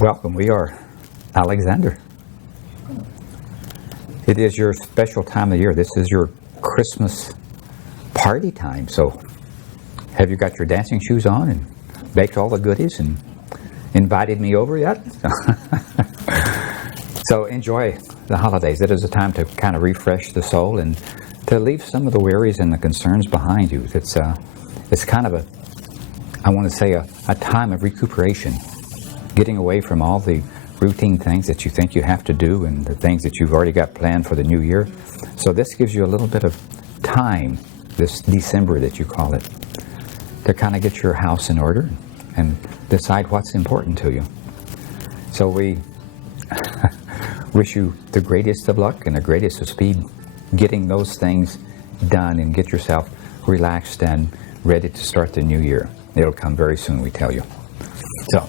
Welcome. We are Alexander. It is your special time of the year. This is your Christmas party time. So have you got your dancing shoes on and baked all the goodies and invited me over yet? So enjoy the holidays. It is a time to kind of refresh the soul and to leave some of the worries and the concerns behind you. It's kind of I want to say a time of recuperation. Getting away from all the routine things that you think you have to do and the things that you've already got planned for the new year. So this gives you a little bit of time, this December that you call it, to kind of get your house in order and decide what's important to you. So we wish you the greatest of luck and the greatest of speed getting those things done and get yourself relaxed and ready to start the new year. It'll come very soon, we tell you. So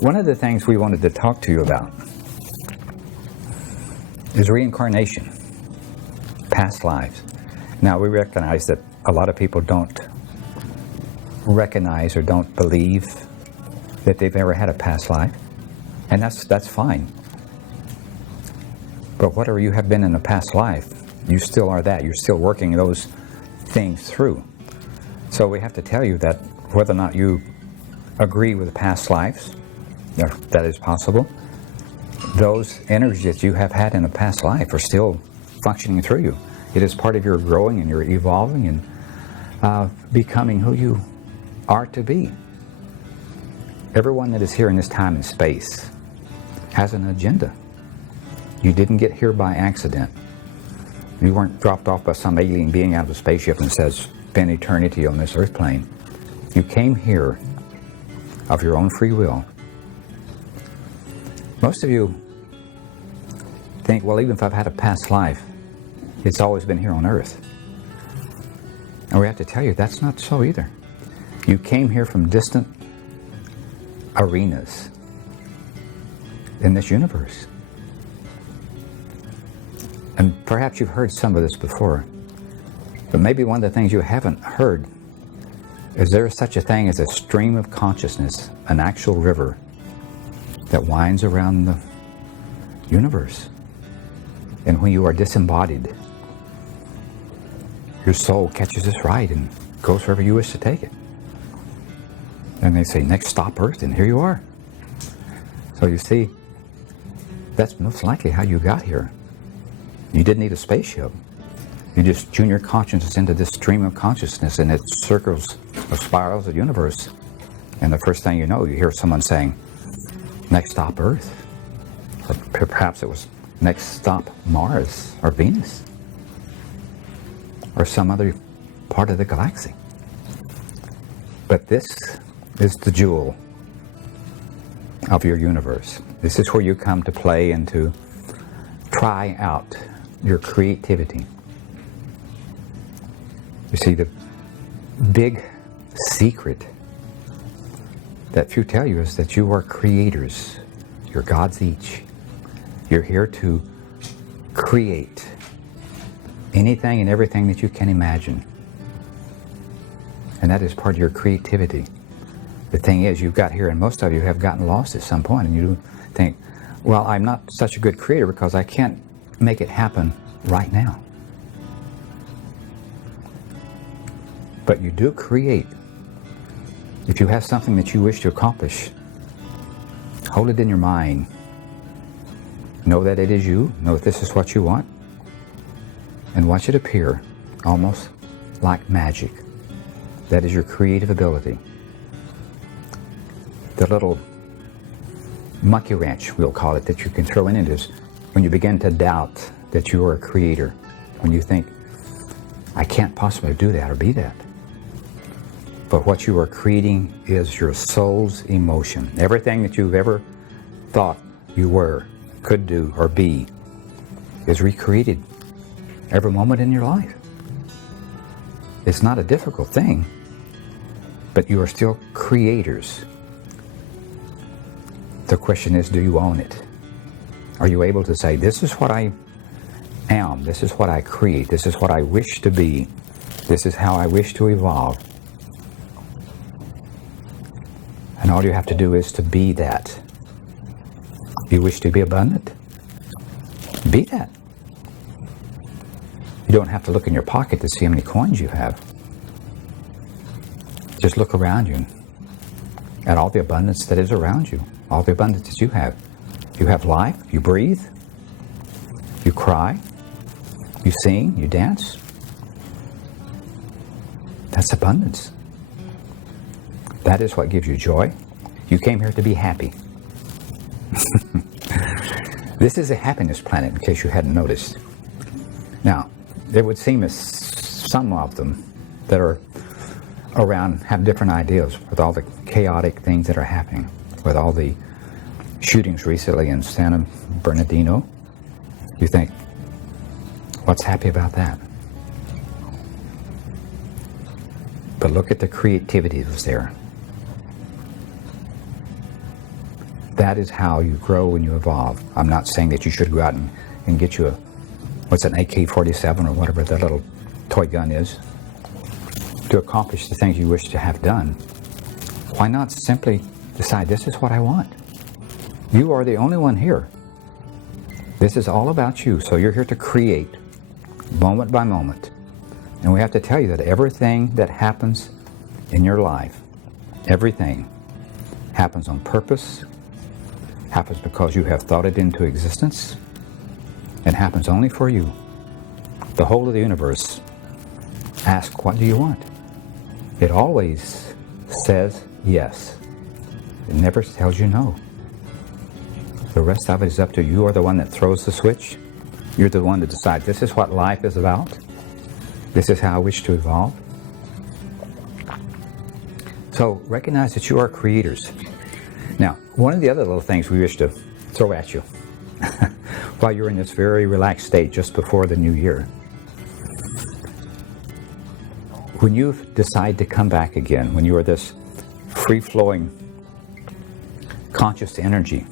one of the things we wanted to talk to you about is reincarnation, past lives. Now, we recognize that a lot of people don't recognize or don't believe that they've ever had a past life, and that's fine. But whatever you have been in a past life, you still are that. You're still working those things through. So we have to tell you that whether or not you agree with past lives, if that is possible, those energies that you have had in a past life are still functioning through you. It is part of your growing and your evolving and becoming who you are to be. Everyone that is here in this time and space has an agenda. You didn't get here by accident. You weren't dropped off by some alien being out of a spaceship and says, spend eternity on this earth plane. You came here of your own free will. Most of you think, well, even if I've had a past life, it's always been here on earth. And we have to tell you, that's not so either. You came here from distant arenas in this universe. And perhaps you've heard some of this before, but maybe one of the things you haven't heard is there is such a thing as a stream of consciousness, an actual river that winds around the universe. And when you are disembodied, your soul catches this ride and goes wherever you wish to take it. And they say, next stop Earth, and here you are. So you see, that's most likely how you got here. You didn't need a spaceship. You just tune your consciousness into this stream of consciousness, and it circles or spirals the universe. And the first thing you know, you hear someone saying, next stop Earth. Or perhaps it was next stop Mars or Venus. Or some other part of the galaxy. But this is the jewel of your universe. This is where you come to play and to try out your creativity. You see, the big secret that few tell you is that you are creators. You're gods each. You're here to create anything and everything that you can imagine. And that is part of your creativity. The thing is, you've got here, and most of you have gotten lost at some point, and you think, well, I'm not such a good creator because I can't make it happen right now. But you do create. If you have something that you wish to accomplish, hold it in your mind. Know that it is you. Know that this is what you want. And watch it appear almost like magic. That is your creative ability. The little monkey wrench, we'll call it, that you can throw in it is when you begin to doubt that you are a creator. When you think, I can't possibly do that or be that. But what you are creating is your soul's emotion. Everything that you've ever thought you were, could do, or be is recreated every moment in your life. It's not a difficult thing, but you are still creators. The question is, do you own it? Are you able to say, this is what I am, this is what I create, this is what I wish to be, this is how I wish to evolve? And all you have to do is to be that. You wish to be abundant? Be that. You don't have to look in your pocket to see how many coins you have. Just look around you at all the abundance that is around you, all the abundance that you have. You have life, you breathe, you cry, you sing, you dance. That's abundance. That is what gives you joy. You came here to be happy. This is a happiness planet, in case you hadn't noticed. Now, it would seem as some of them that are around have different ideas with all the chaotic things that are happening, with all the shootings recently in San Bernardino. You think, what's happy about that? But look at the creativity that was there. That is how you grow and you evolve. I'm not saying that you should go out and get you an AK-47 or whatever that little toy gun is to accomplish the things you wish to have done. Why not simply decide, this is what I want? You are the only one here. This is all about you. So you're here to create moment by moment. And we have to tell you that everything that happens in your life, everything happens on purpose, happens because you have thought it into existence, and happens only for you. The whole of the universe asks, what do you want? It always says yes. It never tells you no. The rest of it is up to you. You are the one that throws the switch. You're the one that decides, this is what life is about. This is how I wish to evolve. So recognize that you are creators. Now, one of the other little things we wish to throw at you while you're in this very relaxed state just before the new year. When you decide to come back again, when you are this free-flowing conscious energy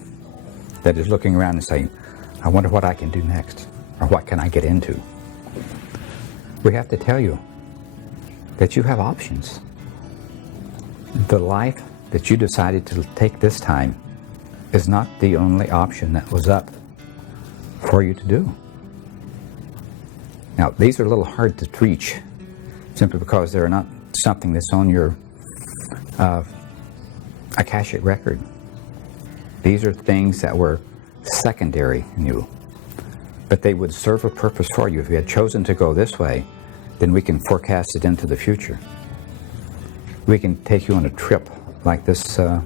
that is looking around and saying, I wonder what I can do next, or what can I get into? We have to tell you that you have options. The life that you decided to take this time is not the only option that was up for you to do. Now, these are a little hard to reach simply because they're not something that's on your Akashic record. These are things that were secondary in you, but they would serve a purpose for you. If you had chosen to go this way, then we can forecast it into the future. We can take you on a trip like this, I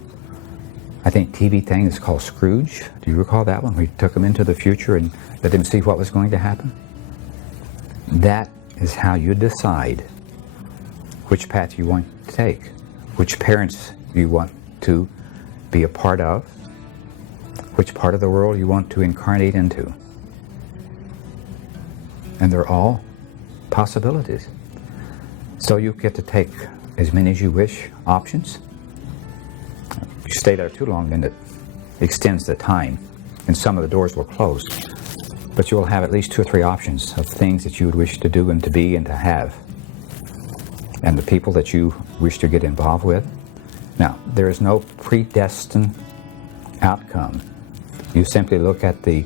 think, TV thing is called Scrooge. Do you recall that one? We took him into the future and let him see what was going to happen. That is how you decide which path you want to take, which parents you want to be a part of, which part of the world you want to incarnate into. And they're all possibilities. So you get to take as many as you wish options. If you stay there too long, then it extends the time, and some of the doors will close. But you will have at least 2 or 3 options of things that you would wish to do and to be and to have, and the people that you wish to get involved with. Now, there is no predestined outcome. You simply look at the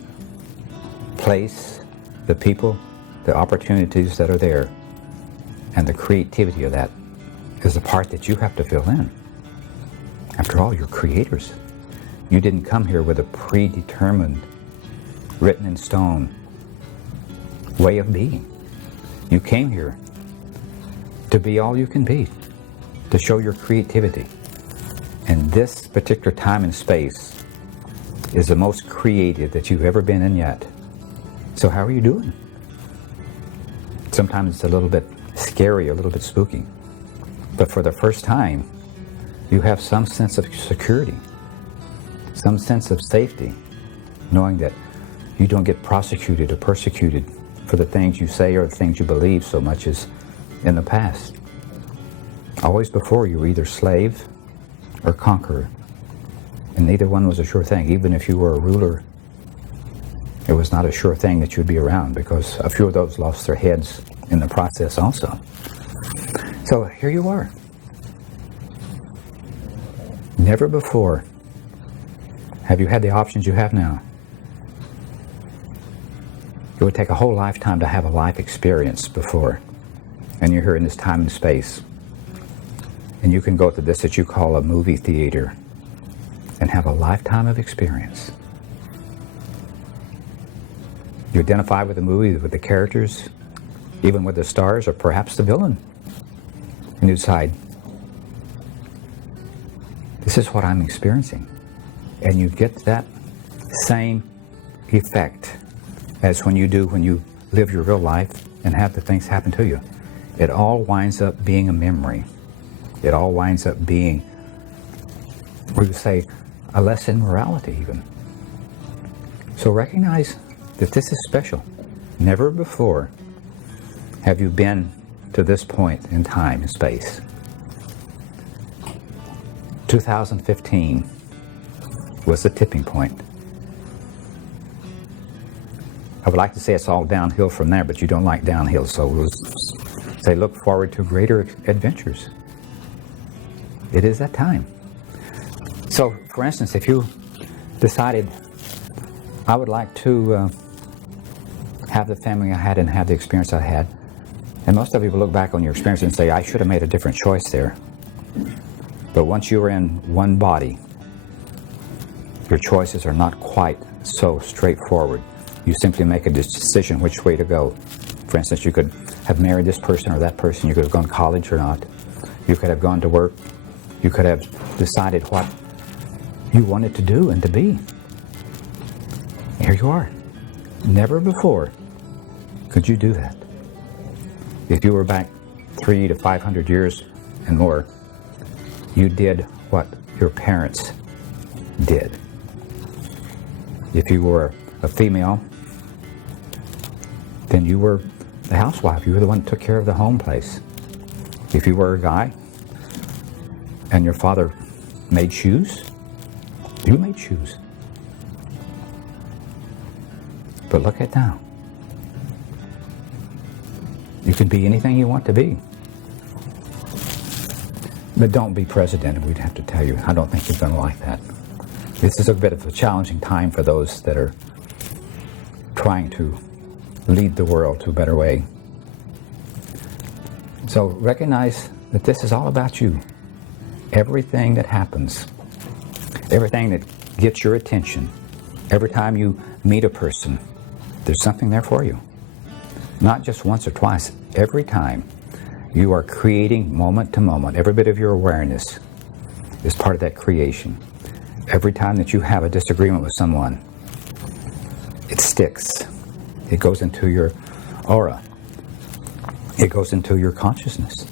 place, the people, the opportunities that are there, and the creativity of that is the part that you have to fill in. After all, you're creators. You didn't come here with a predetermined, written in stone way of being. You came here to be all you can be, to show your creativity. And this particular time and space is the most creative that you've ever been in yet. So how are you doing? Sometimes it's a little bit scary, a little bit spooky. But for the first time, you have some sense of security, some sense of safety, knowing that you don't get prosecuted or persecuted for the things you say or the things you believe so much as in the past. Always before, you were either slave or conqueror, and neither one was a sure thing. Even if you were a ruler, it was not a sure thing that you'd be around, because a few of those lost their heads in the process also. So here you are. Never before Have you had the options you have now? It would take a whole lifetime to have a life experience before. And you're here in this time and space. And you can go to this that you call a movie theater and have a lifetime of experience. You identify with the movie, with the characters, even with the stars, or perhaps the villain. And you decide, this is what I'm experiencing. And you get that same effect as when you live your real life and have the things happen to you. It all winds up being a memory. It all winds up being, we would say, a lesson in morality even. So recognize that this is special. Never before have you been to this point in time and space. 2015 was the tipping point. I would like to say it's all downhill from there, but you don't like downhill, so we'll say look forward to greater adventures. It is that time. So, for instance, if you decided, I would like to have the family I had and have the experience I had, and most of you will look back on your experience and say, I should have made a different choice there. But once you are in one body, your choices are not quite so straightforward. You simply make a decision which way to go. For instance, you could have married this person or that person. You could have gone to college or not. You could have gone to work. You could have decided what you wanted to do and to be. Here you are. Never before could you do that. If you were back 300 to 500 years and more, you did what your parents did. If you were a female, then you were the housewife. You were the one that took care of the home place. If you were a guy and your father made shoes, you made shoes. But look at now. You can be anything you want to be. But don't be president, we'd have to tell you. I don't think you're going to like that. This is a bit of a challenging time for those that are trying to lead the world to a better way. So recognize that this is all about you. Everything that happens, everything that gets your attention, every time you meet a person, there's something there for you. Not just once or twice, every time you are creating moment to moment. Every bit of your awareness is part of that creation. Every time that you have a disagreement with someone, it sticks. It goes into your aura. It goes into your consciousness.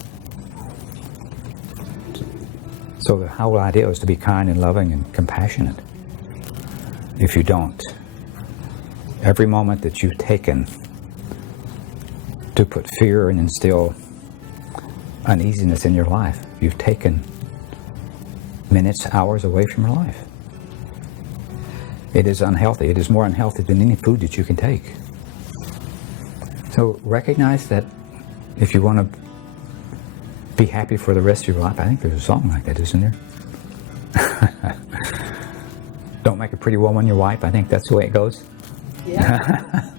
So the whole idea is to be kind and loving and compassionate. If you don't, every moment that you've taken to put fear and instill uneasiness in your life, you've taken minutes, hours away from your life. It is unhealthy. It is more unhealthy than any food that you can take. So recognize that if you want to be happy for the rest of your life, I think there's a song like that, isn't there? Don't make a pretty woman your wife. I think that's the way it goes. Yeah.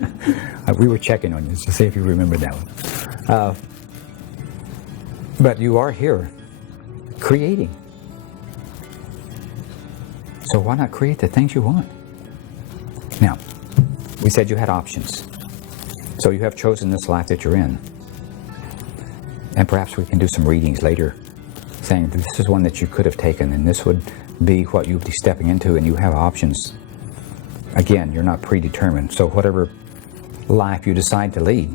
We were checking on you to see if you remembered that one. But you are here creating. So why not create the things you want? Now, we said you had options. So you have chosen this life that you're in. And perhaps we can do some readings later saying this is one that you could have taken and this would be what you'd be stepping into, and you have options. Again, you're not predetermined. So whatever life you decide to lead,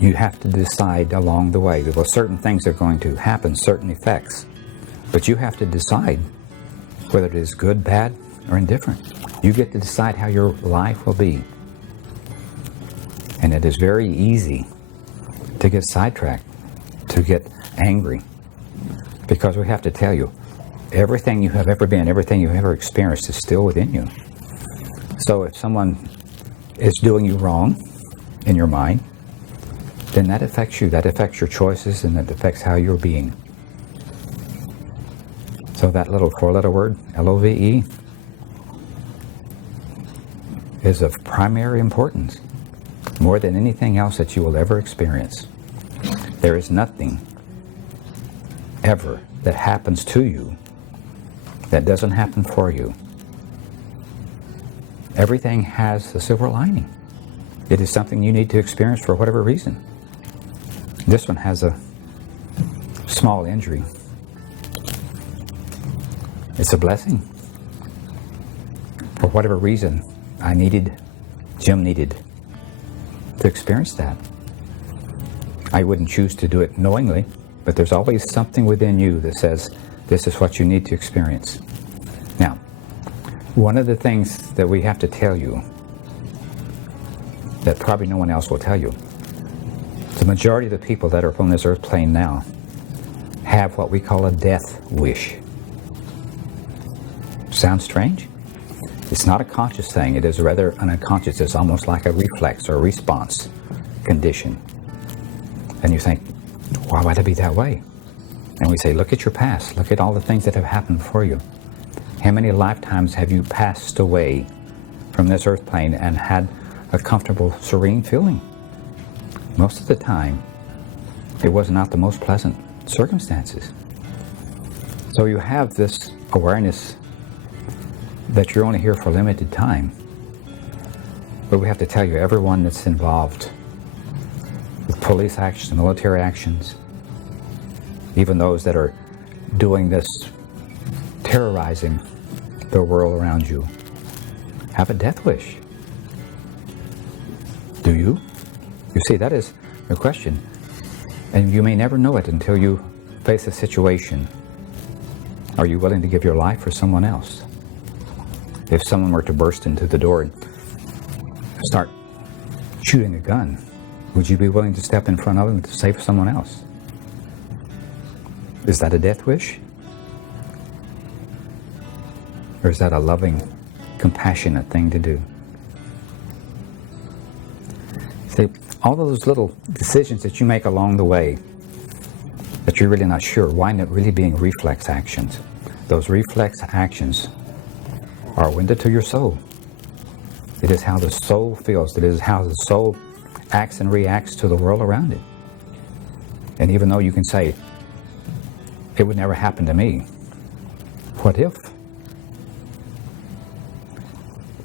you have to decide along the way. Well, certain things are going to happen, certain effects. But you have to decide whether it is good, bad, or indifferent. You get to decide how your life will be. And it is very easy to get sidetracked, to get angry. Because we have to tell you, everything you have ever been, everything you've ever experienced is still within you. So if someone is doing you wrong in your mind, then that affects you. That affects your choices and that affects how you're being. So that little 4-letter word, LOVE, is of primary importance, more than anything else that you will ever experience. There is nothing ever that happens to you that doesn't happen for you. Everything has a silver lining. It is something you need to experience for whatever reason. This one has a small injury. It's a blessing. For whatever reason, Jim needed to experience that. I wouldn't choose to do it knowingly, but there's always something within you that says, this is what you need to experience. Now, one of the things that we have to tell you, that probably no one else will tell you, the majority of the people that are on this earth plane now have what we call a death wish. Sounds strange? It's not a conscious thing. It is rather an unconscious. It's almost like a reflex or a response condition. And you think, why would it be that way? And we say, look at your past. Look at all the things that have happened for you. How many lifetimes have you passed away from this earth plane and had a comfortable, serene feeling? Most of the time, it was not the most pleasant circumstances. So you have this awareness that you're only here for a limited time. But we have to tell you, everyone that's involved with police actions, military actions, even those that are doing this, terrorizing the world around you, have a death wish. Do you? You see, that is the question. And you may never know it until you face a situation. Are you willing to give your life for someone else? If someone were to burst into the door and start shooting a gun, would you be willing to step in front of them to save someone else? Is that a death wish? Or is that a loving, compassionate thing to do? See, all those little decisions that you make along the way that you're really not sure wind up really being reflex actions. Those reflex actions are a window to your soul. It is how the soul feels. It is how the soul acts and reacts to the world around it. And even though you can say, it would never happen to me, what if?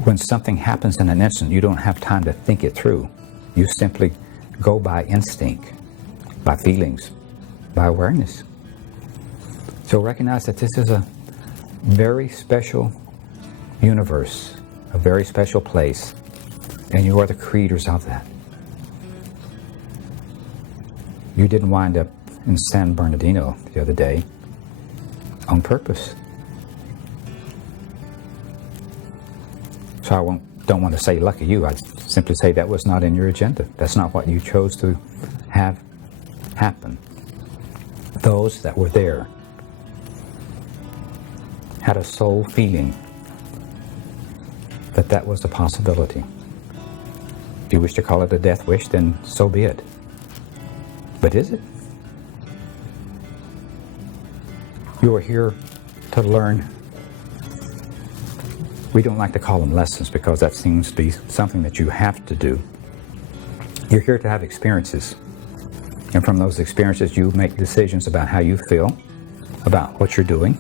When something happens in an instant, you don't have time to think it through. You simply go by instinct, by feelings, by awareness. So recognize that this is a very special universe, a very special place, and you are the creators of that. You didn't wind up in San Bernardino the other day on purpose. So don't want to say lucky you. I simply say that was not in your agenda. That's not what you chose to have happen. Those that were there had a soul feeling that that was a possibility. If you wish to call it a death wish, then so be it. But is it? You are here to learn. We don't like to call them lessons because that seems to be something that you have to do. You're here to have experiences. And from those experiences, you make decisions about how you feel, about what you're doing,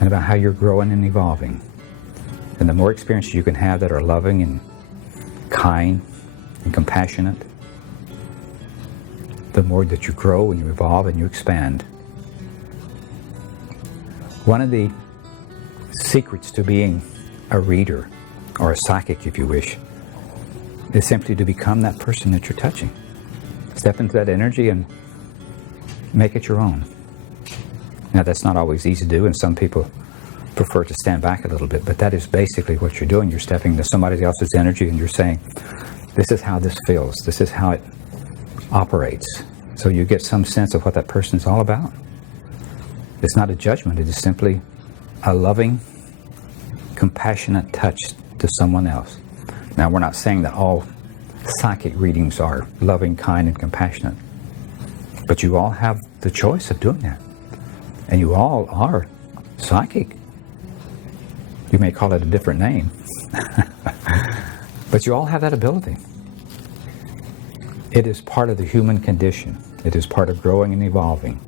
and about how you're growing and evolving. And the more experiences you can have that are loving and kind and compassionate, the more that you grow and you evolve and you expand. One of the secrets to being a reader, or a psychic if you wish, is simply to become that person that you're touching. Step into that energy and make it your own. Now that's not always easy to do, and some people prefer to stand back a little bit, but that is basically what you're doing. You're stepping into somebody else's energy and you're saying, this is how this feels, this is how it operates. So you get some sense of what that person is all about. It's not a judgment, it is simply a loving, compassionate touch to someone else. Now, we're not saying that all psychic readings are loving, kind, and compassionate, but you all have the choice of doing that. And you all are psychic. You may call it a different name. But you all have that ability. It is part of the human condition. It is part of growing and evolving.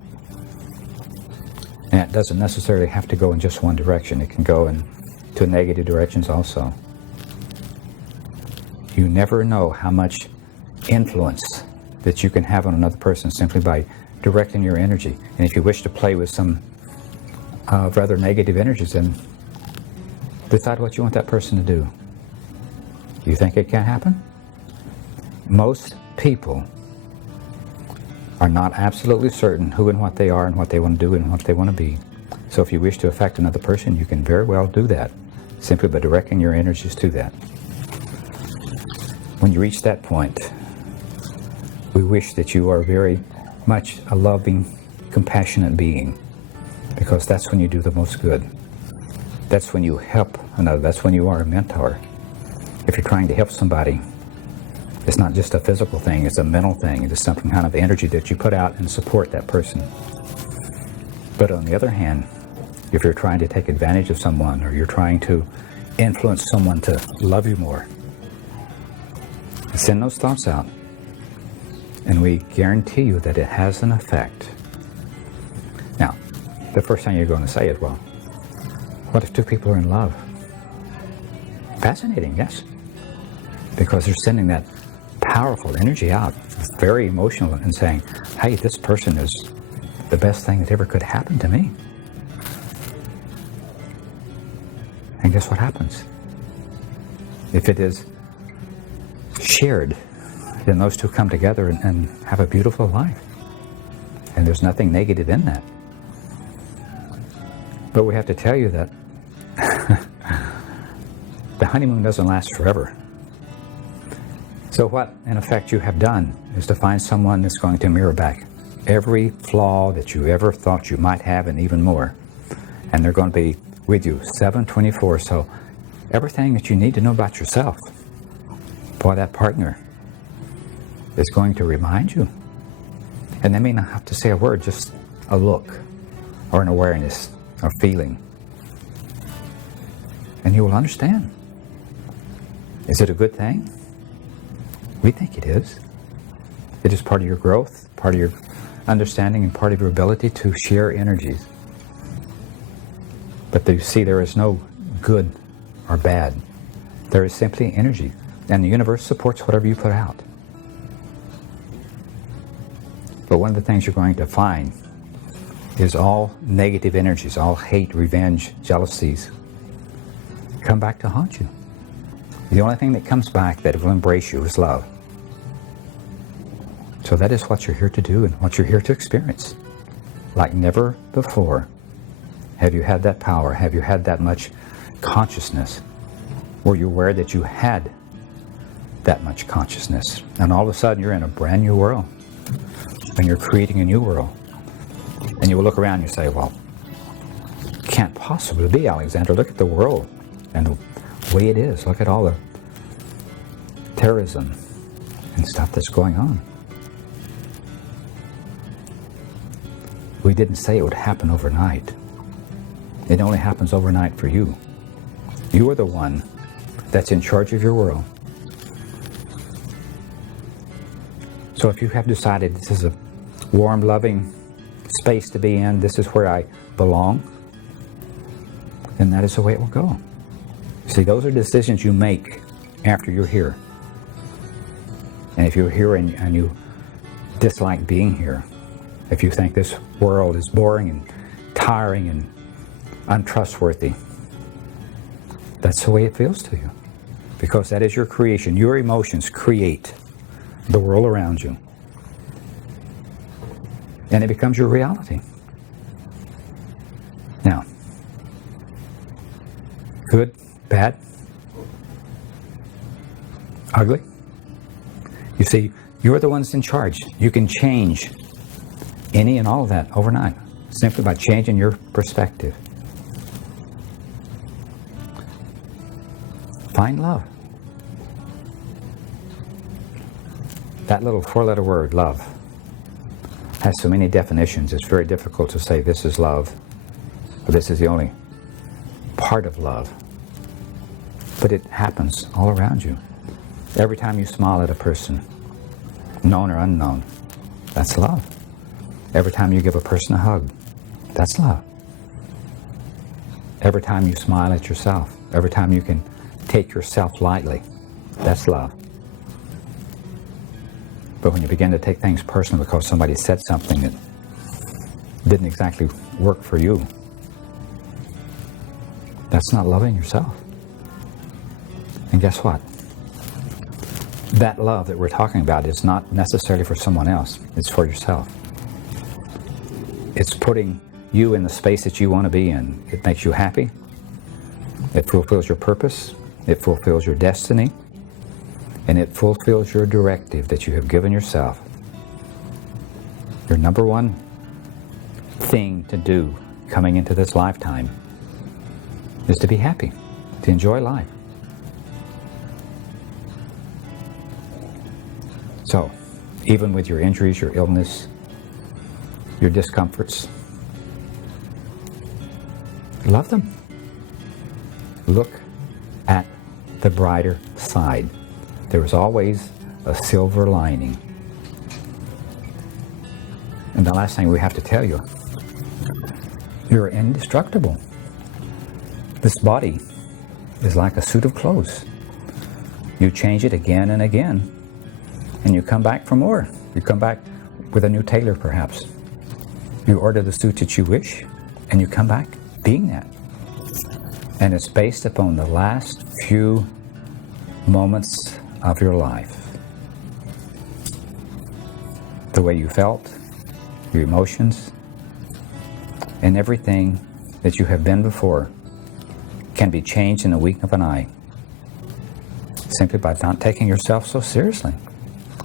And it doesn't necessarily have to go in just one direction. It can go in to negative directions also. You never know how much influence that you can have on another person simply by directing your energy. And if you wish to play with some rather negative energies, then decide what you want that person to do. You think it can happen? Most people are not absolutely certain who and what they are and what they want to do and what they want to be. So if you wish to affect another person, you can very well do that, simply by directing your energies to that. When you reach that point, we wish that you are very much a loving, compassionate being, because that's when you do the most good. That's when you help another. That's when you are a mentor. If you're trying to help somebody, it's not just a physical thing, it's a mental thing. It's some kind of energy that you put out and support that person. But on the other hand, if you're trying to take advantage of someone, or you're trying to influence someone to love you more, send those thoughts out. And we guarantee you that it has an effect. Now, the first thing you're going to say is, well, what if two people are in love? Fascinating, yes. Because they're sending that powerful energy out. It's very emotional, and saying, hey, this person is the best thing that ever could happen to me. And guess what happens? If it is shared, then those two come together and have a beautiful life. And there's nothing negative in that. But we have to tell you that the honeymoon doesn't last forever. So what, in effect, you have done is to find someone that's going to mirror back every flaw that you ever thought you might have, and even more. And they're going to be with you 7/24. So everything that you need to know about yourself, boy, that partner is going to remind you. And they may not have to say a word, just a look, or an awareness, or feeling. And you will understand. Is it a good thing? We think it is. It is part of your growth, part of your understanding, and part of your ability to share energies. But you see, there is no good or bad. There is simply energy. And the universe supports whatever you put out. But one of the things you're going to find is all negative energies, all hate, revenge, jealousies, come back to haunt you. The only thing that comes back that will embrace you is love. So that is what you're here to do, and what you're here to experience. Like never before have you had that power, have you had that much consciousness. Were you aware that you had that much consciousness? And all of a sudden you're in a brand new world. And you're creating a new world. And you will look around and you say, well, can't possibly be, Alexander. Look at the world and the way it is. Look at all the terrorism and stuff that's going on. We didn't say it would happen overnight. It only happens overnight for you. You are the one that's in charge of your world. So if you have decided this is a warm, loving space to be in, this is where I belong, then that is the way it will go. See, those are decisions you make after you're here. And if you're here and you dislike being here, if you think this world is boring and tiring and untrustworthy, that's the way it feels to you. Because that is your creation. Your emotions create the world around you. And it becomes your reality. Now, good, bad, ugly. You see, you're the ones in charge. You can change any and all of that overnight, simply by changing your perspective. Find love. That little four-letter word, love. has so many definitions. It's very difficult to say this is love, or this is the only part of love. But it happens all around you. Every time you smile at a person, known or unknown, that's love. Every time you give a person a hug, that's love. Every time you smile at yourself, every time you can take yourself lightly, that's love. But when you begin to take things personal because somebody said something that didn't exactly work for you, that's not loving yourself. And guess what? That love that we're talking about is not necessarily for someone else. It's for yourself. It's putting you in the space that you want to be in. It makes you happy. It fulfills your purpose. It fulfills your destiny. And it fulfills your directive that you have given yourself. Your number one thing to do coming into this lifetime is to be happy, to enjoy life. So, even with your injuries, your illness, your discomforts, love them. Look at the brighter side. There is always a silver lining. And the last thing we have to tell you, you're indestructible. This body is like a suit of clothes. You change it again and again, and you come back for more. You come back with a new tailor, perhaps. You order the suit that you wish, and you come back being that. And it's based upon the last few moments of your life. The way you felt, your emotions, and everything that you have been before can be changed in a wink of an eye. Simply by not taking yourself so seriously.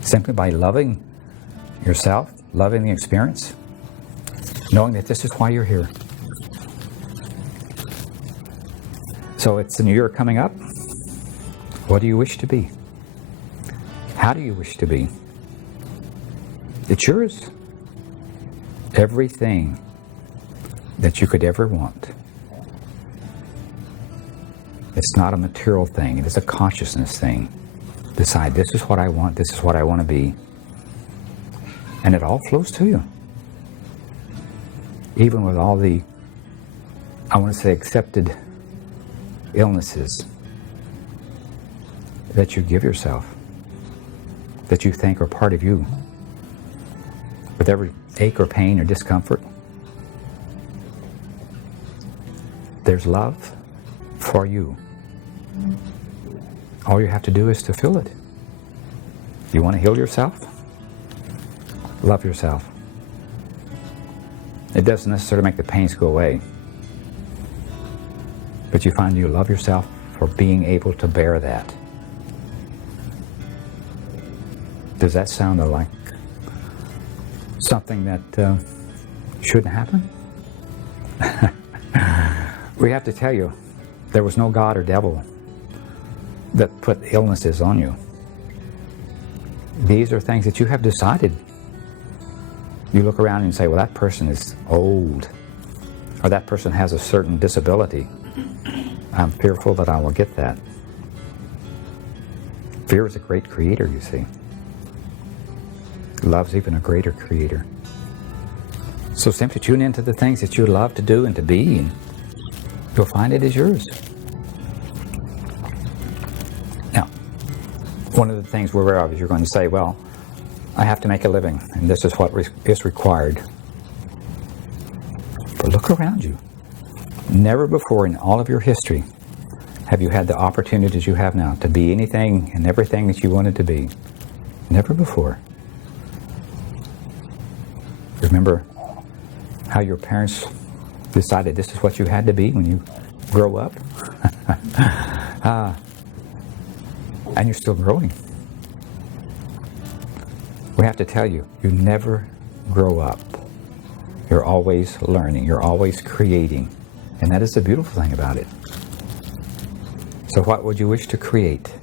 Simply by loving yourself, loving the experience, knowing that this is why you're here. So it's the new year coming up. What do you wish to be? How do you wish to be? It's yours. Everything that you could ever want. It's not a material thing. It is a consciousness thing. Decide, this is what I want. This is what I want to be. And it all flows to you. Even with all the, I want to say, accepted illnesses that you give yourself, that you think are part of you. With every ache or pain or discomfort, there's love for you. All you have to do is to feel it. You want to heal yourself? Love yourself. It doesn't necessarily make the pains go away, but you find you love yourself for being able to bear that. Does that sound like something that shouldn't happen? We have to tell you, there was no God or devil that put illnesses on you. These are things that you have decided. You look around and say, well, that person is old, or that person has a certain disability. I'm fearful that I will get that. Fear is a great creator, you see. Love's even a greater creator. So simply tune into the things that you love to do and to be, and you'll find it is yours. Now, one of the things we're aware of is you're going to say, well, I have to make a living, and this is what is required. But look around you. Never before in all of your history have you had the opportunities you have now to be anything and everything that you wanted to be. Never before. Remember how your parents decided this is what you had to be when you grow up? And you're still growing. We have to tell you, you never grow up. You're always learning. You're always creating. And that is the beautiful thing about it. So what would you wish to create?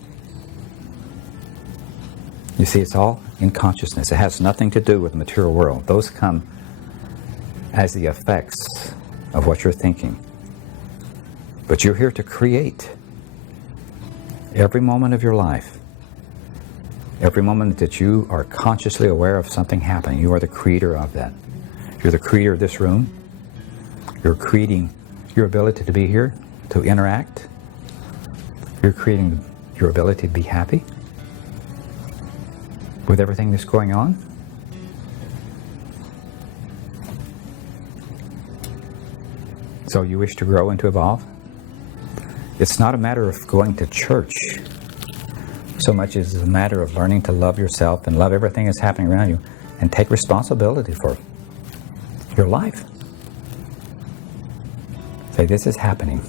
You see, it's all in consciousness. It has nothing to do with the material world. Those come as the effects of what you're thinking. But you're here to create every moment of your life. Every moment that you are consciously aware of something happening, you are the creator of that. You're the creator of this room. You're creating your ability to be here, to interact. You're creating your ability to be happy with everything that's going on. So you wish to grow and to evolve? It's not a matter of going to church so much as it's a matter of learning to love yourself and love everything that's happening around you and take responsibility for your life. Say, this is happening.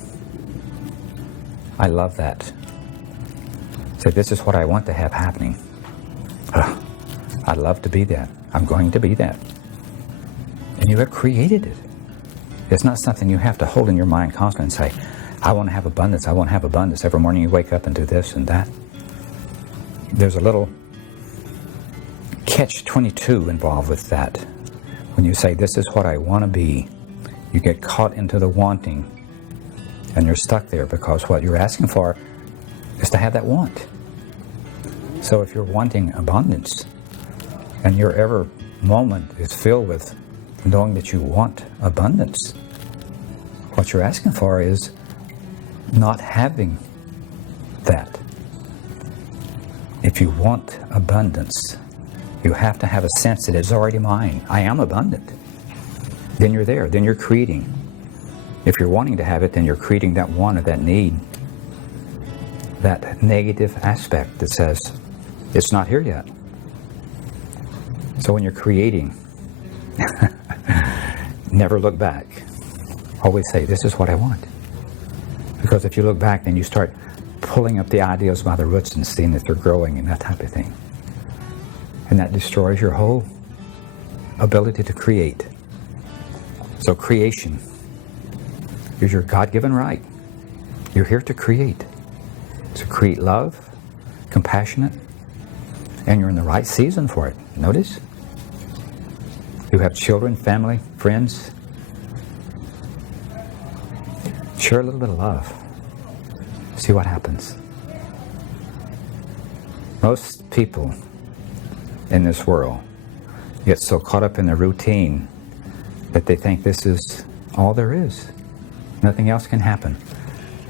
I love that. Say, this is what I want to have happening. I'd love to be that. I'm going to be that. And you have created it. It's not something you have to hold in your mind constantly and say, I want to have abundance, I want to have abundance. Every morning you wake up and do this and that. There's a little catch-22 involved with that. When you say, this is what I want to be, you get caught into the wanting. And you're stuck there because what you're asking for is to have that want. So if you're wanting abundance, and your every moment is filled with knowing that you want abundance, what you're asking for is not having that. If you want abundance, you have to have a sense that it's already mine. I am abundant. Then you're there. Then you're creating. If you're wanting to have it, then you're creating that want or that need, that negative aspect that says, it's not here yet. So when you're creating, never look back. Always say, this is what I want. Because if you look back, then you start pulling up the ideas by the roots and seeing that they're growing and that type of thing. And that destroys your whole ability to create. So creation is your God-given right. You're here to create. To create love, compassionate, and you're in the right season for it. Notice? You have children, family, friends. Share a little bit of love. See what happens. Most people in this world get so caught up in the routine that they think this is all there is. Nothing else can happen.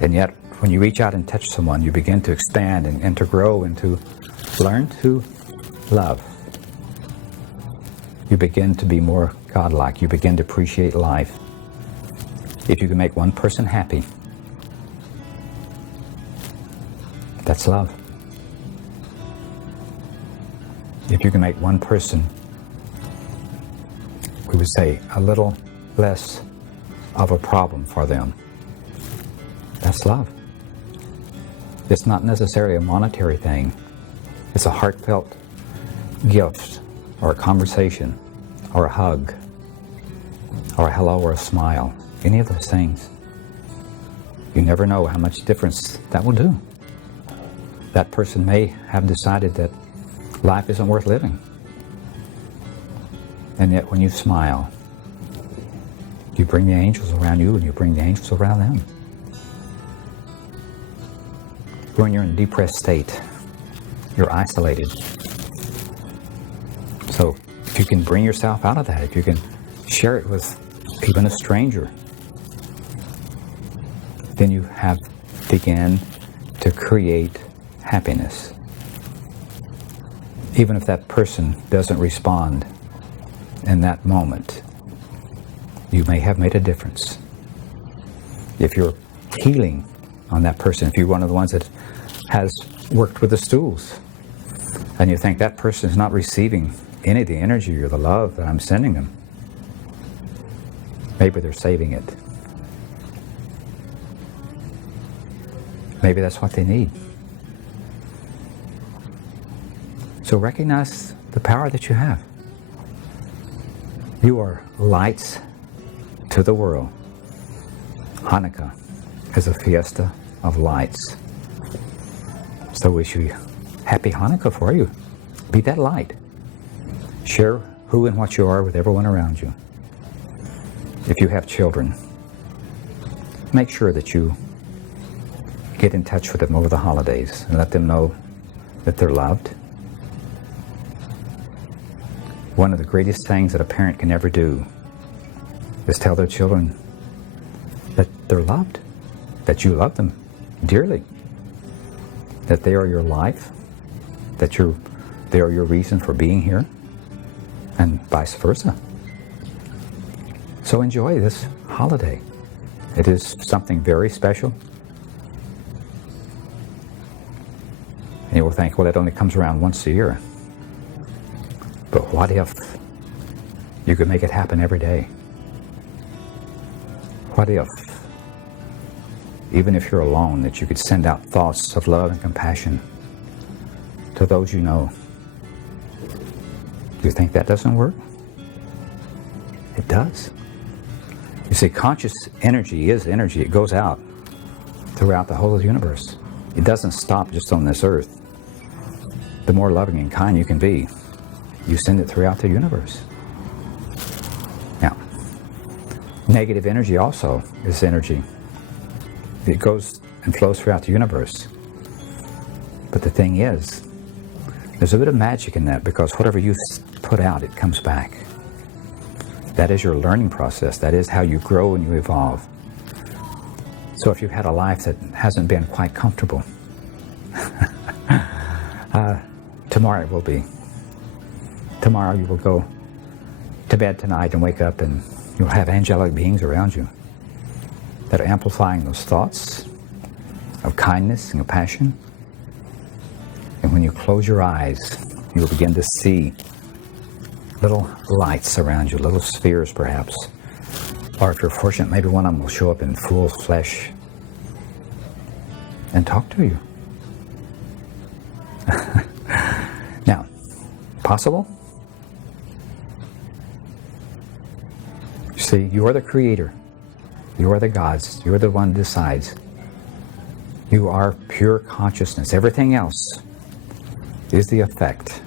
And yet, when you reach out and touch someone, you begin to expand and to grow and to learn to love. You begin to be more godlike. You begin to appreciate life. If you can make one person happy, that's love. If you can make one person, we would say, a little less of a problem for them, that's love. It's not necessarily a monetary thing. It's a heartfelt gift, or a conversation, or a hug, or a hello, or a smile. Any of those things. You never know how much difference that will do. That person may have decided that life isn't worth living. And yet when you smile, you bring the angels around you and you bring the angels around them. When you're in a depressed state, you're isolated. So if you can bring yourself out of that, if you can share it with even a stranger, then you have begun to create happiness. Even if that person doesn't respond in that moment, you may have made a difference. If you're healing on that person, if you're one of the ones that has worked with the stools, and you think that person is not receiving any of the energy or the love that I'm sending them, maybe they're saving it. Maybe that's what they need. So recognize the power that you have. You are lights to the world. Hanukkah is a fiesta of lights. So wish you happy Hanukkah for you. Be that light. Share who and what you are with everyone around you. If you have children, make sure that you get in touch with them over the holidays and let them know that they're loved. One of the greatest things that a parent can ever do is tell their children that they're loved, that you love them dearly, that they are your life, that they are your reason for being here, and vice versa. So enjoy this holiday. It is something very special. And you will think, well, it only comes around once a year. But what if you could make it happen every day? What if, even if you're alone, that you could send out thoughts of love and compassion to those you know? Do you think that doesn't work? It does. You see, conscious energy is energy. It goes out throughout the whole of the universe. It doesn't stop just on this earth. The more loving and kind you can be, you send it throughout the universe. Now, negative energy also is energy. It goes and flows throughout the universe. But the thing is, there's a bit of magic in that, because whatever you put out, it comes back. That is your learning process. That is how you grow and you evolve. So if you've had a life that hasn't been quite comfortable, tomorrow it will be. Tomorrow you will go to bed tonight and wake up and you'll have angelic beings around you that are amplifying those thoughts of kindness and compassion. And when you close your eyes, you'll begin to see little lights around you, little spheres perhaps. Or if you're fortunate, maybe one of them will show up in full flesh and talk to you. Now, possible? You see, you are the creator. You are the gods. You are the one who decides. You are pure consciousness. Everything else is the effect.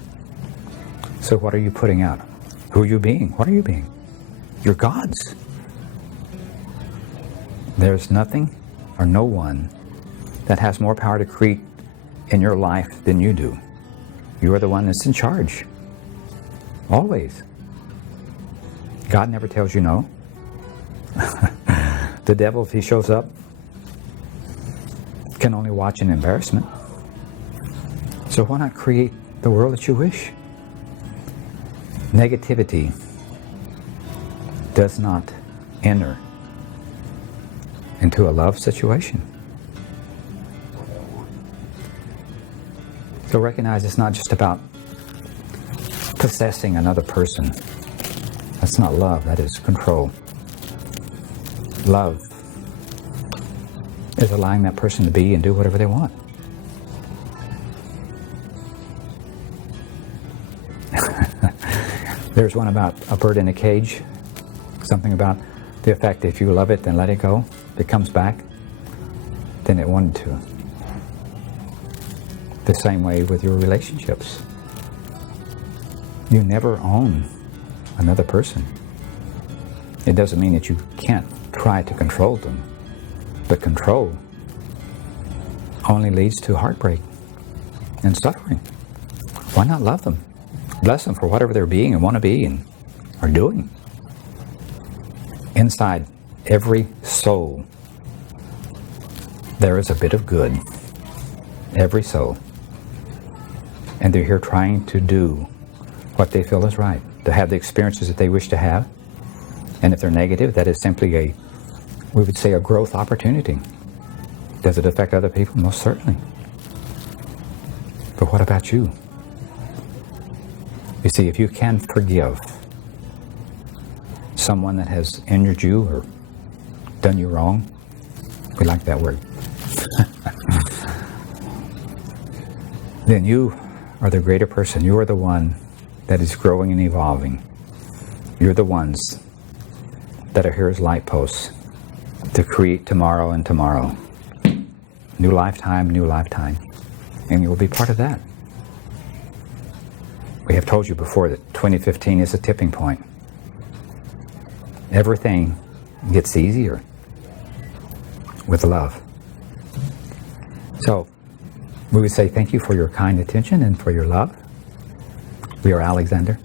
So what are you putting out? Who are you being? What are you being? You're gods. There's nothing or no one that has more power to create in your life than you do. You are the one that's in charge. Always. God never tells you no. The devil, if he shows up, can only watch in embarrassment. So why not create the world that you wish? Negativity does not enter into a love situation. So recognize it's not just about possessing another person. That's not love, that is control. Love is allowing that person to be and do whatever they want. There's one about a bird in a cage, something about the effect, if you love it, then let it go. If it comes back, then it wanted to. The same way with your relationships. You never own another person. It doesn't mean that you can't try to control them, but control only leads to heartbreak and suffering. Why not love them? Bless them for whatever they're being and want to be and are doing. Inside every soul, there is a bit of good. Every soul. And they're here trying to do what they feel is right, to have the experiences that they wish to have. And if they're negative, that is simply we would say, a growth opportunity. Does it affect other people? Most certainly. But what about you? You see, if you can forgive someone that has injured you or done you wrong, we like that word, then you are the greater person. You are the one that is growing and evolving. You're the ones that are here as light posts to create tomorrow and tomorrow. New lifetime, and you will be part of that. We have told you before that 2015 is a tipping point. Everything gets easier with love. So, we would say thank you for your kind attention and for your love. We are Alexander.